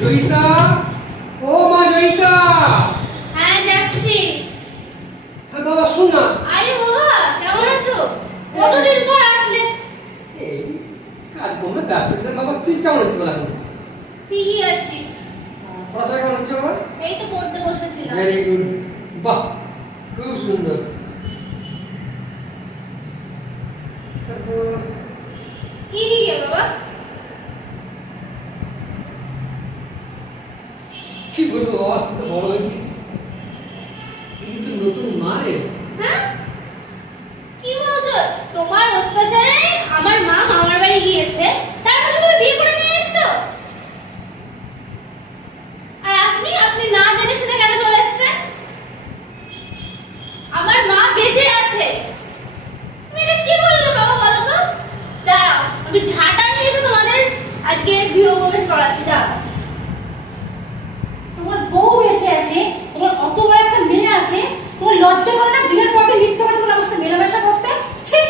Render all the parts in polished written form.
জয়িতা, ও মা জয়িতা। হ্যাঁ যাচ্ছি। হ্যাঁ বাবা শোন না। আরে বাবা কেমন আছো? কতদিন পর আসলে? এই কাজ কমে ব্যস্ত ছিলাম বাবা, তুই কেমন আছিস বল এখন? ঠিকই আছি। পড়াশোনা কেমন হচ্ছে বাবা? এই তো পড়তে বসেছিলাম। ভেরি গুড, বাহ খুব সুন্দর। কি লিখে বাবা? কি বলবো বাবা, তুই তো বড় হয়েছিস, কিন্তু নতুন মা রে। হ্যাঁ কি বলছো? তোমার অত্যাচারে আমার মা মামার বাড়ি গিয়েছে, তারপরে তুমি বিয়ে করে নিয়ে এসছো। আর আপনি না জেনে শুনে কেন চলে এসেছেন? আমার মা বেঁচে আছে। তুমি এটা কি বললে বাবা বলো তো? দাঁড়াও আমি ঝাঁটা নিয়ে এসে তোমাদের আজকে গৃহ প্রবেশ করাচ্ছি। দাঁড়াও। তোমার বউ বেঁচে আছে, তোমার অত বড় একটা মেয়ে আছে, তোমার লজ্জা করে না দিনের পর দিন মিথ্যা কথা বলে আমার সাথে মেলামেশা করতে? ছি!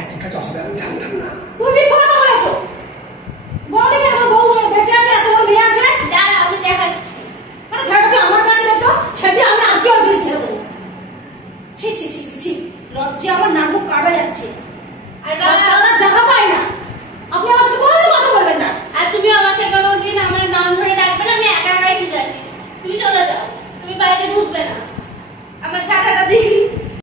এতটা তো হবে আমি জানতাম না। তুমি মিথ্যা কথা বলেছো। বউনি কেন বউ বেঁচে আছে, এত বড় মেয়ে আছে? দাঁড়াও আমি দেখাচ্ছি। মানে ছেলেটাকে আমার কাছে দে তো, ছেলেটি আমি আজকে ওর বেঁচে ছেড়ে ছি ছি ছি ছি ছি, লজ্জা আমার নাক মুখ কাটা যাচ্ছে। আর বাবা